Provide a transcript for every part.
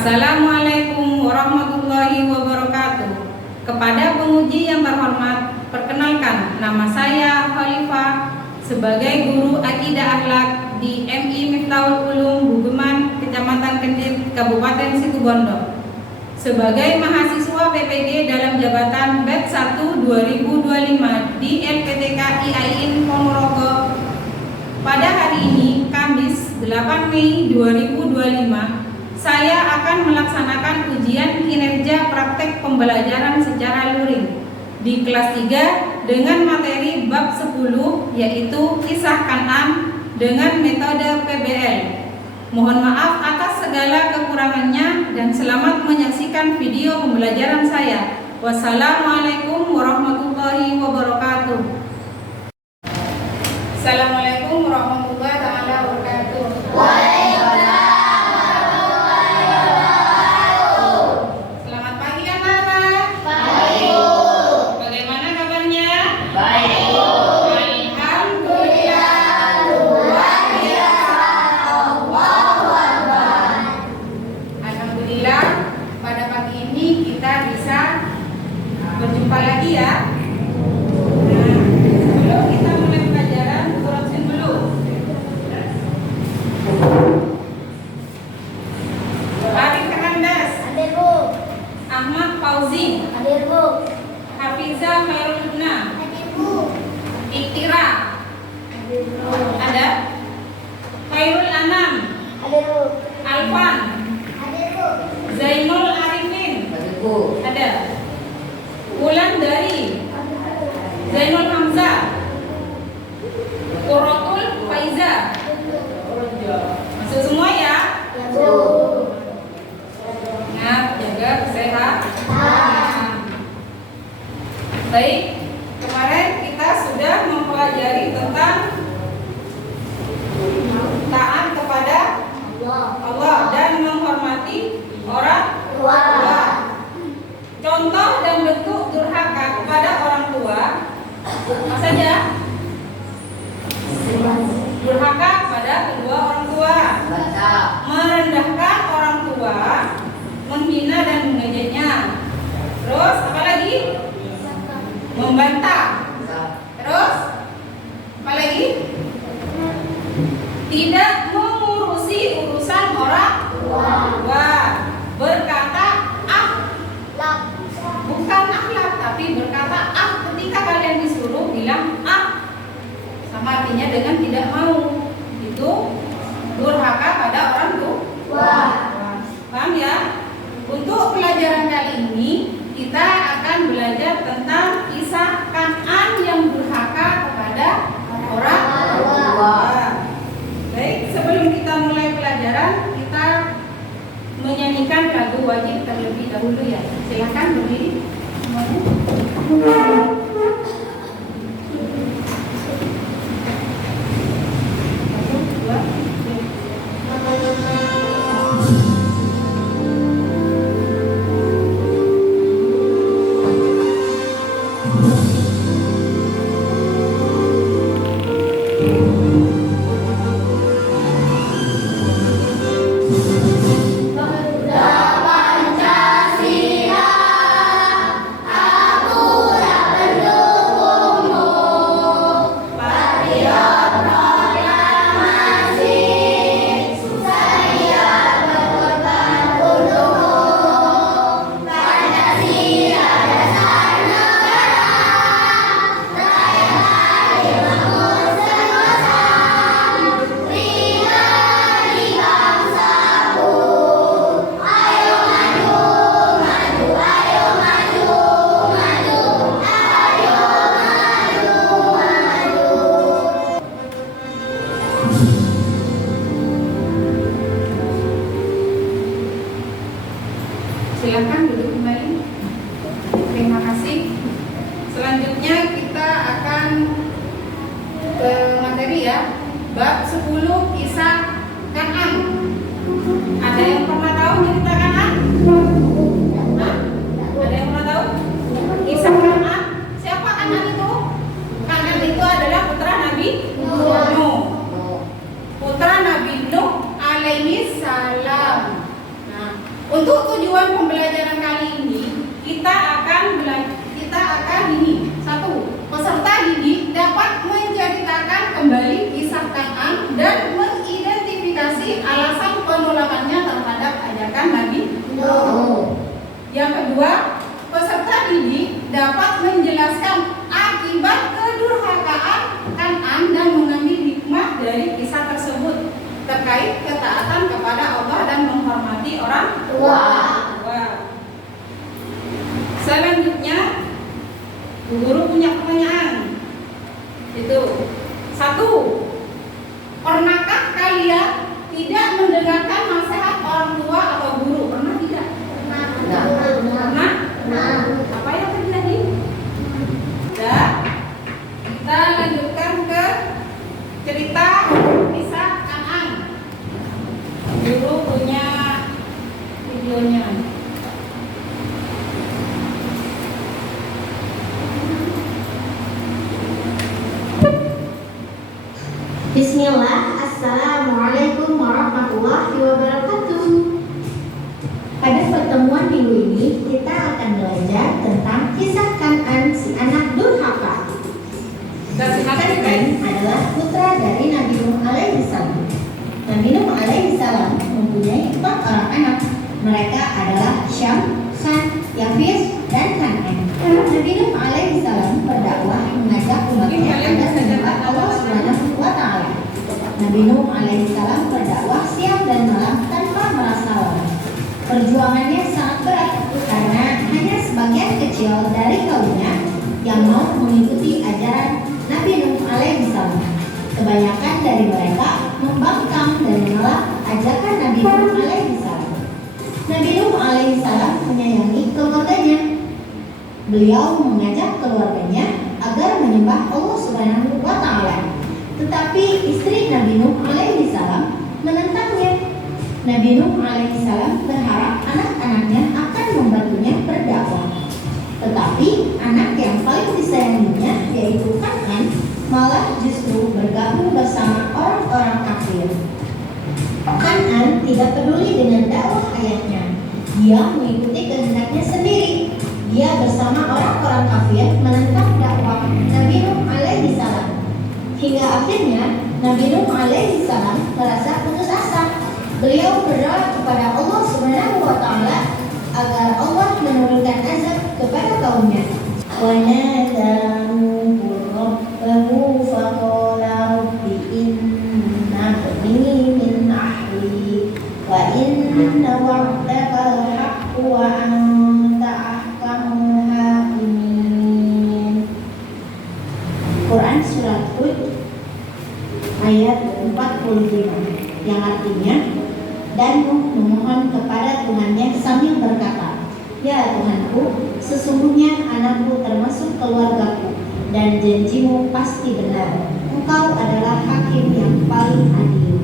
Assalamualaikum warahmatullahi wabarakatuh. Kepada penguji yang terhormat, perkenalkan nama saya Khalifah sebagai guru Akidah Akhlak di MI Miftahul Ulum Bugeman, Kecamatan Kendit, Kabupaten Situbondo. Sebagai mahasiswa PPG dalam jabatan batch 1 2025 di LPTK IAIN Ponorogo. Pada hari ini, Kamis 8 Mei 2025, saya akan melaksanakan ujian kinerja praktek pembelajaran secara luring di kelas 3 dengan materi bab 10, yaitu Kisah Kan'an dengan metode PBL. Mohon maaf atas segala kekurangannya dan selamat menyaksikan video pembelajaran saya. Wassalamualaikum warahmatullahi wabarakatuh. Assalamualaikum warahmatullahi wabarakatuh. Selamat pagi anak-anak. Baik. Bagaimana kabarnya? Baik. Alhamdulillah, luar biasa. Allahu Akbar. Alhamdulillah, pada pagi ini kita bisa berjumpa lagi ya. Nah, sebelum kita mulai pelajaran, urusin dulu. Arif Andas, Hadir, Bu. Ahmad Fauzi, Hadir, Bu. Hafiza Khairul Husna, Hadir, Bu. Iktira, Hadir, Bu. ada Khairul Anam, Hadir, Bu. Alfan, Hadir, Bu. Zainul Arifin, Hadir, Bu. ada Wulan Dari, Zainul Hamzah, Quratul Faiza. Masuk semua ya. Ya, Bu. Ingat, jaga kesehatan. Baik, kemarin kita sudah mempelajari tentang taat kepada Allah dan menghormati orang tua. Contoh dan bentuk durhaka kepada orang tua apa saja? Durhaka kepada kedua orang tua, merendahkan orang tua, menghina dan mengejeknya. Terus apa lagi? Membantah. Terus apa lagi? Tidak mengurusi urusan orang tua. Berkata bukan akhlak, tapi berkata ketika kalian disuruh bilang sama artinya dengan tidak mau. Itu durhaka pada orang tua. Paham ya? Untuk pelajaran kali ini kita akan belajar tentang kisah Kan'an yang durhaka kepada orang tua. Baik, sebelum kita mulai pelajaran, kita menyanyikan lagu wajib terlebih dahulu ya. Silakan berdiri semuanya. Silakan duduk kembali. Terima kasih. Selanjutnya kita akan ke materi ya. Bab 10 Kisah Kan'an. Ada yang pernah tahu cerita Kan'an? Hah? Ada yang pernah tahu? Kisah Kan'an. Siapa Kan'an itu? Kan'an itu adalah putra Nabi Nuh. Putra Nabi Nuh alaihi salam. Nah, Untuk tujuan pembelajaran kali ini, kita akan ini. Satu, peserta didik dapat menceritakan kembali kisah Kan'an dan mengidentifikasi alasan penolakannya terhadap ajakan Nabi Nuh. Yang kedua, peserta didik dapat menjelaskan akibat kedurhakaan Kan'an dan mengambil hikmah dari kisah tersebut terkait ketaatan kepada Allah dan menghormati orang tua. Selanjutnya, Bu Guru punya pertanyaan. Itu satu, pernahkah kalian tidak mendengarkan nasihat orang tua atau guru? Pernah tidak? Pernah? Apa yang terjadi? Ya, kita lanjutkan ke cerita kisah Kan'an. Guru punya videonya. Bismillah, Assalamualaikum warahmatullahi wabarakatuh. Pada pertemuan minggu ini kita akan belajar tentang kisah Kan'an si anak durhaka. Kan'an adalah putra dari Nabi Nuh alaihissalam. Nabi Nuh alaihissalam mempunyai 4 orang anak. Mereka adalah Syam, Khan, Yafis, dan Kan'an. Nabi Nuh alaihissalam berdakwah mengajak umatnya agar menyembah Allah Subhanahu wa Ta'ala. Nabi Nuh alaihissalam berdakwah siang dan malam tanpa merasa lelah. Perjuangannya sangat berat karena hanya sebagian kecil dari kaumnya yang mau mengikuti ajaran Nabi Nuh alaihissalam. Kebanyakan dari mereka membangkang dan menolak ajakan Nabi Nuh alaihissalam. Nabi Nuh alaihissalam menyayangi keluarganya. Beliau mengajak keluarganya agar menyembah Allah Subhanahu wa Ta'ala. Tetapi istri Nabi Nuh alaihissalam menentangnya. Nabi Nuh alaihissalam berharap anak-anaknya akan membantunya berdakwah. Tetapi anak yang paling disayanginya, yaitu Kan'an, malah justru bergabung bersama orang-orang kafir. Kan'an tidak peduli dengan dakwah ayahnya. Dia mengikuti kehendaknya sendiri. Dia bersama orang-orang kafir menentang dakwah Nabi Nuh alaihissalam. Hingga akhirnya Nabi Nuh alaihissalam merasa putus asa. Beliau berdoa kepada Allah Subhanahu wa Ta'ala agar Allah menurunkan azab kepada kaumnya. Wa nada Nuh rabbahu faqala rabbi inna ibni min ahli wa inna wa'daka al-haqqu wa anta ahkamul hakimin. Quran surat Hud ayat 45 yang artinya, dan Nuh memohon kepada Tuhannya sambil berkata, ya Tuhanku, sesungguhnya anakku termasuk keluargaku dan janjimu pasti benar. Engkau adalah hakim yang paling adil.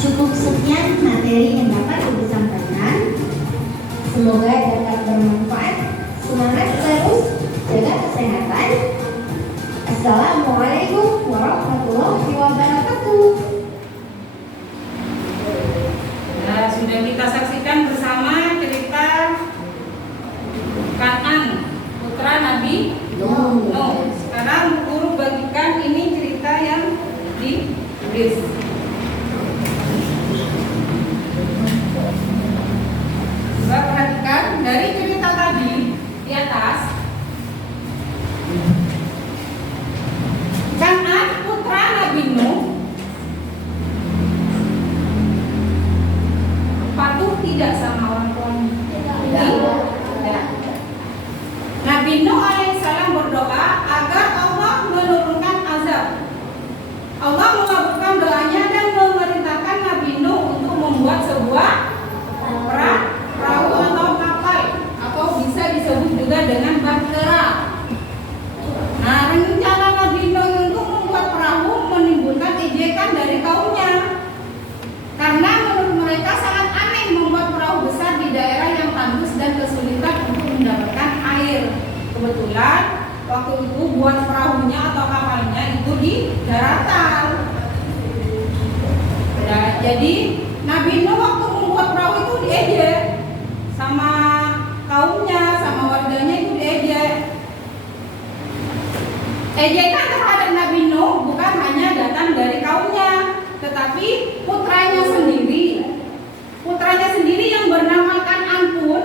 Cukup sekian materi yang dapat Ibu sampaikan. Semoga dapat bermanfaat. Semangat terus, jaga kesehatan. Assalamualaikum warahmatullahi wabarakatuh. Nah, sudah kita saksikan bersama cerita Kan'an, putra Nabi Nuh. Sekarang guru bagikan ini cerita yang ditulis. Coba perhatikan dari cerita tadi di atas. Kan'an putra Nabi Nuh patuh tidak sama orang tuanya? Tidak. Nabi Nuh alaihissalam berdoa agar Allah menurunkan azab. Allah mengabulkan doanya dan memerintahkan Nabi Nuh untuk membuat sebuah perahu atau kapal, atau bisa disebut juga dengan bahtera. Nah, rencana Nabi Nuh untuk membuat perahu menimbulkan ejekan dari kaumnya, karena menurut mereka sangat aneh membuat perahu besar di daerah yang tandus dan kesulitan untuk mendapatkan air. Kebetulan waktu itu buat perahunya atau kapalnya itu di daratan. Nah, jadi Nabi Nuh waktu membuat perahu itu diejek. Ejekan terhadap Nabi Nuh bukan hanya datang dari kaumnya, tetapi putranya sendiri. Putranya sendiri yang bernama Kan'an pun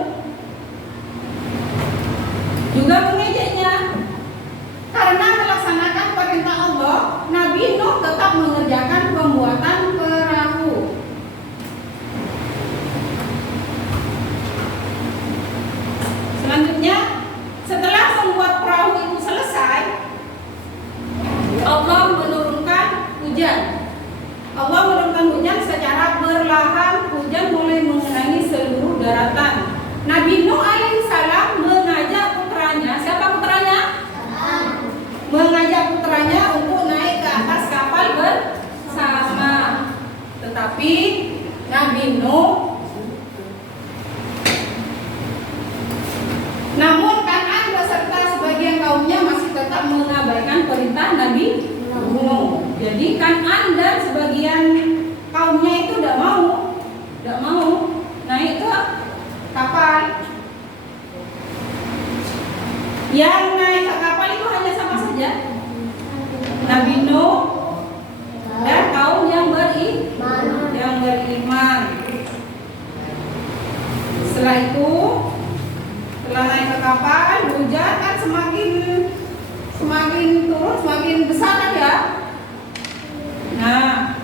juga mengejeknya. Karena melaksanakan perintah Allah, Nabi Nuh tetap mengerjakan pembuatan perahu. Selanjutnya, setelah membuat perahu itu selesai, Allah menurunkan hujan. Allah menurunkan hujan secara perlahan. Hujan mulai mengenangi seluruh daratan. Nabi Nuh alaihissalam mengajak putranya. Siapa putranya? Mengajak putranya untuk naik ke atas kapal bersama. Tetapi Nabi Nuh, namun Kan'an beserta sebagian kaumnya masih tetap mengabaikan perintah Nabi Nuh. Jadi Kan'an dan sebagian kaumnya itu tidak mau naik ke kapal. Yang naik ke kapal itu hanya sama saja Nabi Nuh dan kaum yang beriman. Setelah itu, setelah naik ke kapal, hujan kan semakin turun, semakin besar kan ya. Nah,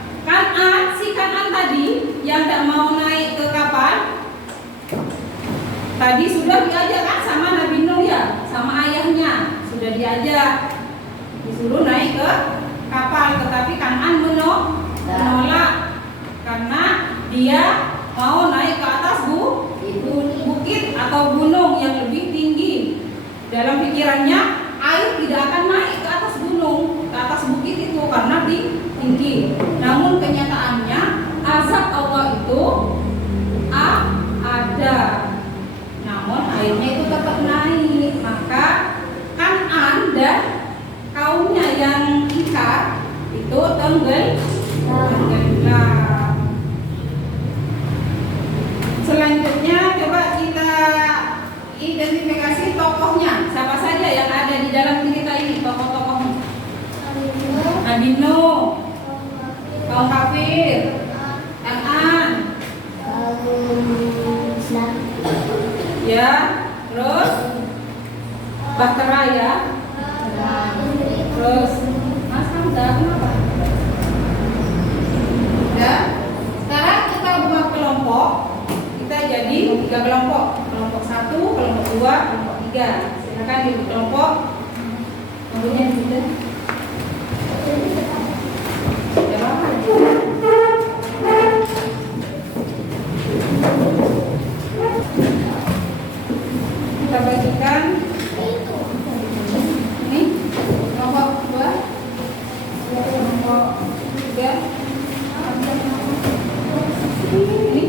si Kan'an tadi yang tidak mau naik ke kapal, tadi sudah diajak kan sama Nabi Nuh ya, sama ayahnya sudah diajak, disuruh naik ke kapal, tetapi Kan'an menolak karena dia mau naik ke atas bukit atau gunung yang lebih tinggi. Dalam pikirannya air tidak akan naik ke atas gunung, ke atas bukit itu karena tinggi. Namun kenyataannya azab Allah itu ada. Namun airnya itu tetap naik. Maka Kan'an dan kaumnya yang ingkar itu tenggelam. Selanjutnya coba kita identifikasi tokohnya. Siapa saja yang ada di dalam cerita ini, tokoh-tokohnya? Nabi Nuh, kaum kafir, Kan'an, ya, terus Bahtera ya, terus Mas Hamzah kenapa? Ya, sekarang kita buat kelompok. Kita jadi 3 kelompok. Kelompok 1, kelompok 2, kelompok 3. Silakan di kelompok. Kemudian kita kita bagikan ini kelompok 2, kelompok 3, ini.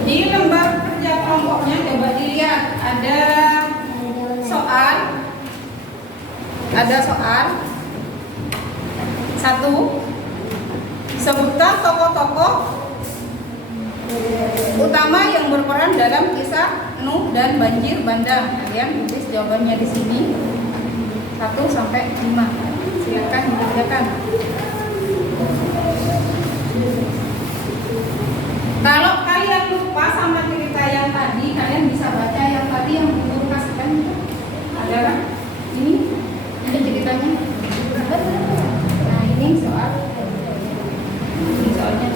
Di lembar kerja kelompoknya coba dilihat ada soal. Satu, sebutkan tokoh-tokoh utama yang berperan dalam kisah Nuh dan banjir bandang. Kalian tulis jawabannya di sini 1 sampai 5. Silakan dikerjakan. Kalau kalian lupa sama cerita yang tadi, kalian bisa baca yang tadi yang guru kasihkan. Ada kan? Ini ada ceritanya. Nah ini soal. Ini soalnya.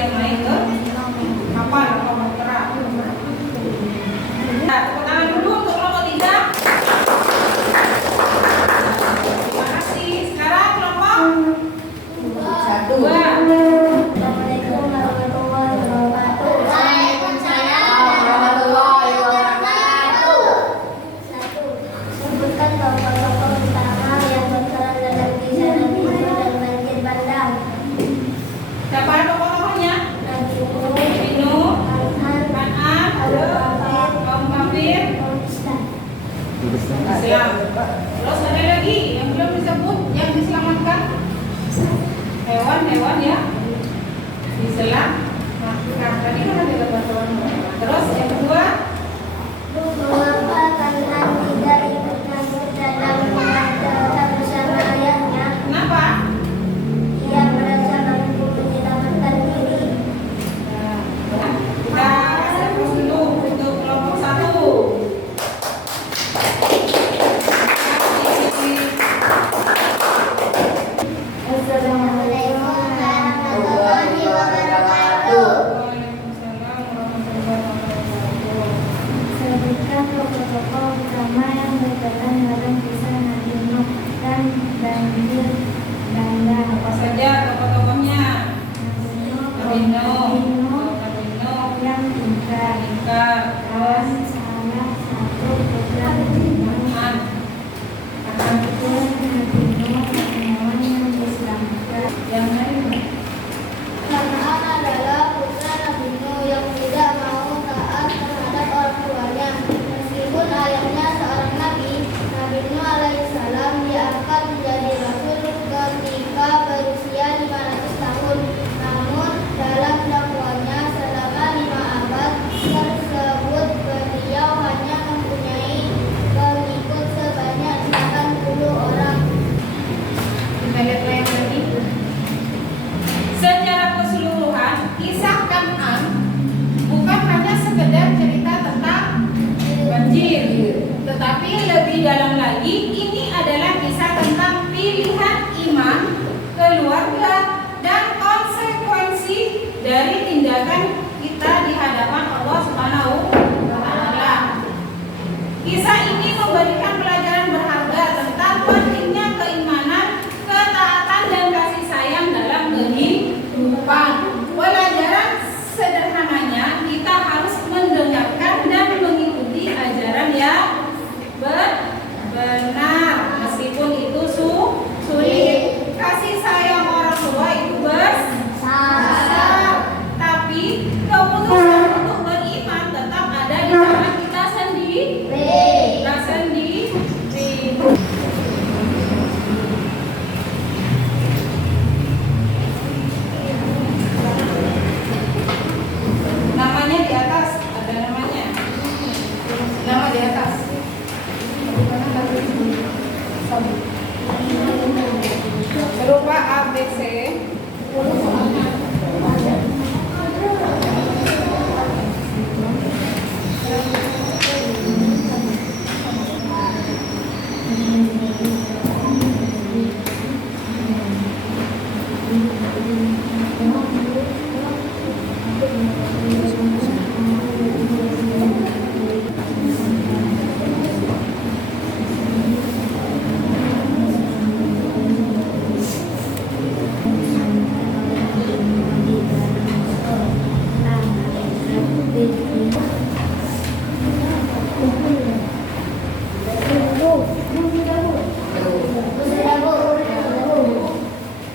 yang naik ke kapal atau bahtera. Nah, tepuk tangan dulu untuk kelompok 3. Terima kasih. Sekarang kelompok 2. Assalamualaikum warahmatullahi wabarakatuh. Waalaikumsalam warahmatullahi wabarakatuh. 1. Sebutkan tokoh-tokoh utama yang berperan dalam kisah Nabi Nuh dan banjir bandang. Siapa tokoh-tokohnya? Nabi Nuh, Nuh, Kan'an, kaum kafir, Islam. Terus ada lagi yang belum disebut yang diselamatkan? Hewan-hewan ya diselamatkan. Tadi kan ada bantuan. Terus yang kedua, mengapa Kan'an tidak ikut campur dalam perang bersama ayahnya? kenapa? Ia merasa mampu menyelamatkan diri. Nah, kita kasih terus dulu untuk kelompok 1. Assalamualaikum warahmatullahi wabarakatuh. Waalaikumsalam warahmatullahi wabarakatuh. Sebutkan tokoh-tokoh utama yang berperan dalam kisah Nabi Nuh dan banjir bandang. Apa saja tokoh-tokohnya? Nabi Nuh, yang ingkar Ingkar, dan terus salah satu putra Nabi Nuh. Kan'an. Itu Nabi Nuh hewan yang diselamatkan. Yang lain? Kan'an adalah putra Nabi Nuh yang tidak mau taat terhadap orang tuanya. Meskipun ayahnya seorang nabi, Nabi Nuh alaihissalam diangkat menjadi rasul ketika berusia 500 tahun. Namun dalam dakwahnya selama 5 abad tersebut beliau hanya mempunyai pengikut sebanyak 80 orang. Kita lihat yang tadi. Secara keseluruhan, kisah Kan'an bukan hanya sekedar cerita tentang banjir, tetapi lebih dalam lagi, ini adalah kisah tentang pilihan iman, keluarga, dan konsekuensi dari tindakan kita di hadapan Allah Subhanahu wa Ta'ala. Kisah ini memberikan pelajaran berharga tentang pentingnya keimanan, ketaatan, dan kasih sayang dalam kehidupan. Pelajaran sederhananya, kita harus mendengarkan dan mengikuti ajaran yang benar, meskipun itu sulit. Kasih sayang orang tua itu besar, tapi keputusan untuk beriman tetap ada di tangan kita sendiri. Kita sendiri. Namanya di atas, ada namanya. Nama di atas. Berupa ABC.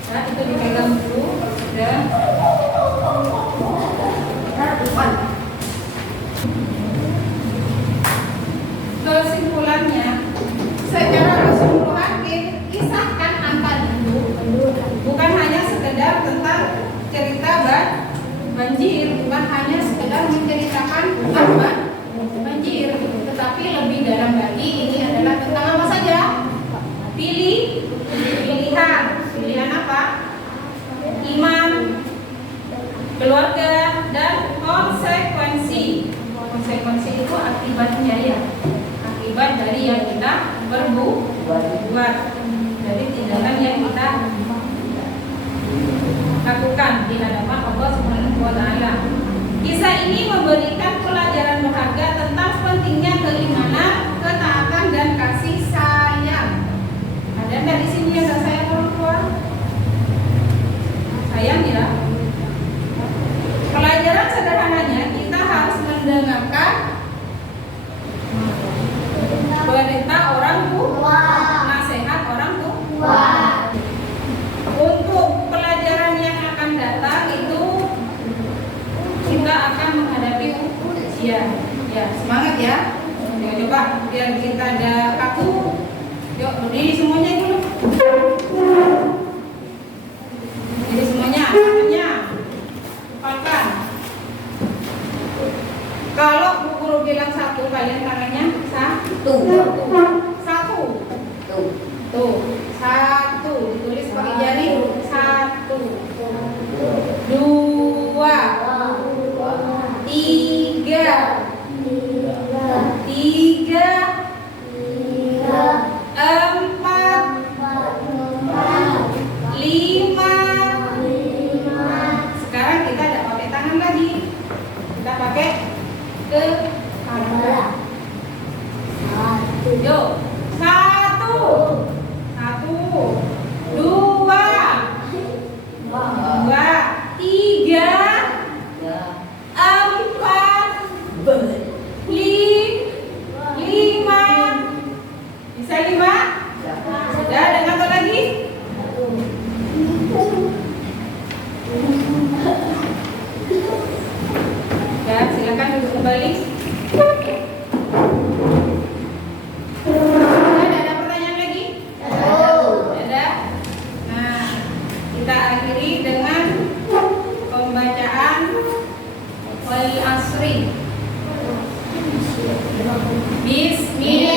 Nah, itu dipegang dulu. Dan kesimpulannya, secara keseluruhan kisah Kan'an itu bukan hanya sekedar tentang cerita banjir, bukan hanya sekedar menceritakan apa banjir, tetapi lebih dalam lagi ini adalah tentang apa saja? Pilihan apa? Iman, keluarga, dan konsekuensi. Konsekuensi itu akibatnya ya, akibat dari yang kita perbuat, dari tindakan yang kita lakukan di hadapan Allah Subhanahu Kisah ini memberikan pelajaran berharga tentang pentingnya keimanan, ketaatan, dan kasih sayang. Ada nggak di sini yang nggak sayang orang tua? Sayang ya. Pelajaran sederhananya, kita harus mendengarkan perintah orang tua, nasihat orang tua. Untuk pelajaran yang akan datang itu kita akan menghadapi ujian. Ya, semangat ya. Yuk, coba biar kita ada kaku. Yuk, berdiri semuanya dulu. Jadi semuanya, tangannya lepaskan. Kalau Bu Guru bilang satu, kalian tangannya satu. Satu. Tuh, satu. Ditulis pakai jari. Satu. Dua. Tiga. Empat. Lima. Sekarang kita tidak pakai tangan lagi. Kita pakai kepala. Yuk. Satu. Dua. Tiga. Empat. Lima. Bisa lima? Sudah, dengar lagi? Ya, silakan duduk kembali. Ada pertanyaan lagi? Ada. Nah, kita akhiri dengan pembacaan wal asri. Bismillah.